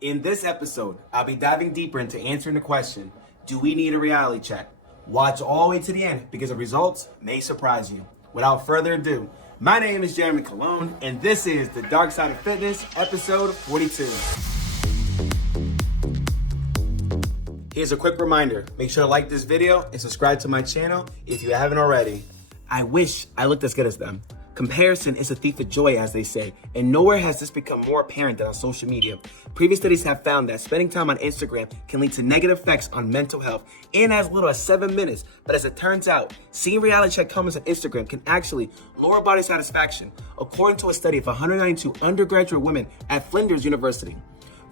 In this episode, I'll be diving deeper into answering the question, do we need a reality check? Watch all the way to the end because the results may surprise you. Without further ado, my name is Jeremy Colon, and this is The Dark Side of Fitness, episode 42. Here's a quick reminder. Make sure to like this video and subscribe to my channel if you haven't already. I wish I looked as good as them. Comparison is a thief of joy, as they say, and nowhere has this become more apparent than on social media. Previous studies have found that spending time on Instagram can lead to negative effects on mental health in as little as 7 minutes. But as it turns out, seeing reality check comments on Instagram can actually lower body satisfaction, according to a study of 192 undergraduate women at Flinders University.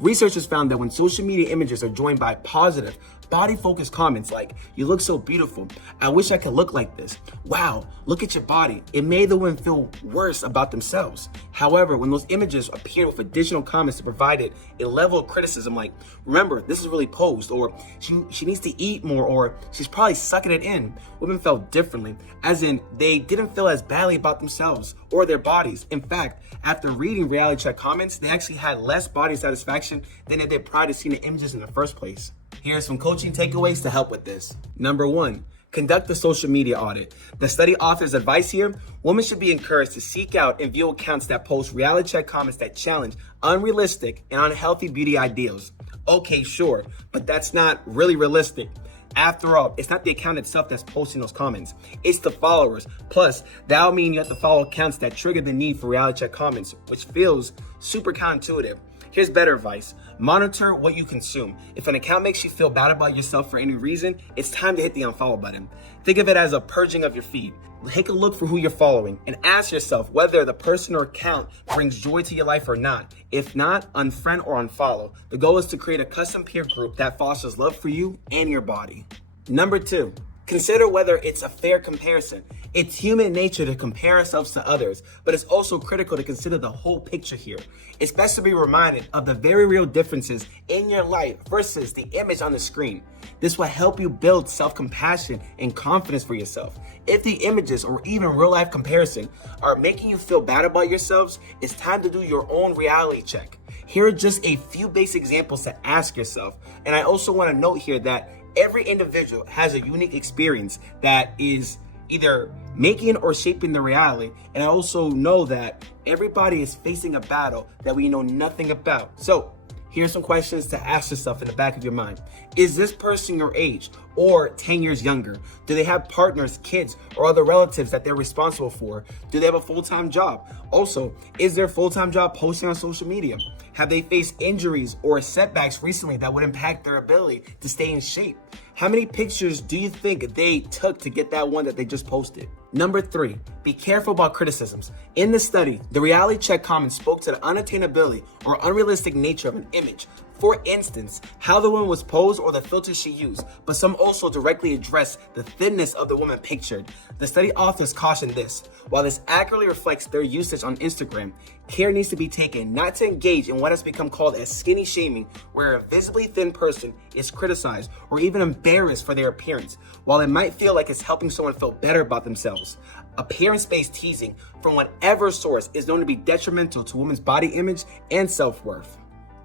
Researchers found that when social media images are joined by positive, body-focused comments like, "You look so beautiful," "I wish I could look like this," "Wow, look at your body," it made the women feel worse about themselves. However, when those images appeared with additional comments that provided a level of criticism like, "Remember, this is really posed," or she needs to eat more," or "She's probably sucking it in," women felt differently, as in they didn't feel as badly about themselves or their bodies. In fact, after reading reality check comments, they actually had less body satisfaction than they did prior to seeing the images in the first place. Here are some coaching takeaways to help with this. Number 1, conduct a social media audit. The study author's advice here: women should be encouraged to seek out and view accounts that post reality check comments that challenge unrealistic and unhealthy beauty ideals. Okay, sure, but that's not really realistic. After all, it's not the account itself that's posting those comments. It's the followers. Plus, that'll mean you have to follow accounts that trigger the need for reality check comments, which feels super counterintuitive. Here's better advice. Monitor what you consume. If an account makes you feel bad about yourself for any reason, it's time to hit the unfollow button. Think of it as a purging of your feed. Take a look for who you're following and ask yourself whether the person or account brings joy to your life or not. If not, unfriend or unfollow. The goal is to create a custom peer group that fosters love for you and your body. Number 2, consider whether it's a fair comparison. It's human nature to compare ourselves to others, but it's also critical to consider the whole picture here. It's best to be reminded of the very real differences in your life versus the image on the screen. This will help you build self-compassion and confidence for yourself. If the images or even real-life comparison are making you feel bad about yourselves, it's time to do your own reality check. Here are just a few basic examples to ask yourself. And I also want to note here that every individual has a unique experience that is either making or shaping the reality. And I also know that everybody is facing a battle that we know nothing about. So here's some questions to ask yourself in the back of your mind. Is this person your age or 10 years younger? Do they have partners, kids, or other relatives that they're responsible for? Do they have a full-time job? Also, is their full-time job posting on social media? Have they faced injuries or setbacks recently that would impact their ability to stay in shape? How many pictures do you think they took to get that one that they just posted? Number 3, be careful about criticisms. In the study, the reality check comments spoke to the unattainability or unrealistic nature of an image. For instance, how the woman was posed or the filter she used, but some also directly address the thinness of the woman pictured. The study authors cautioned this: while this accurately reflects their usage on Instagram, care needs to be taken not to engage in what has become called as skinny shaming, where a visibly thin person is criticized or even embarrassed for their appearance, while it might feel like it's helping someone feel better about themselves. Appearance-based teasing from whatever source is known to be detrimental to women's body image and self-worth.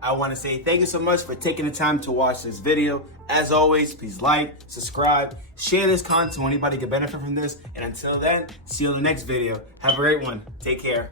I want to say thank you so much for taking the time to watch this video. As always, please like, subscribe, share this content so anybody can benefit from this. And until then, see you in the next video. Have a great one. Take care.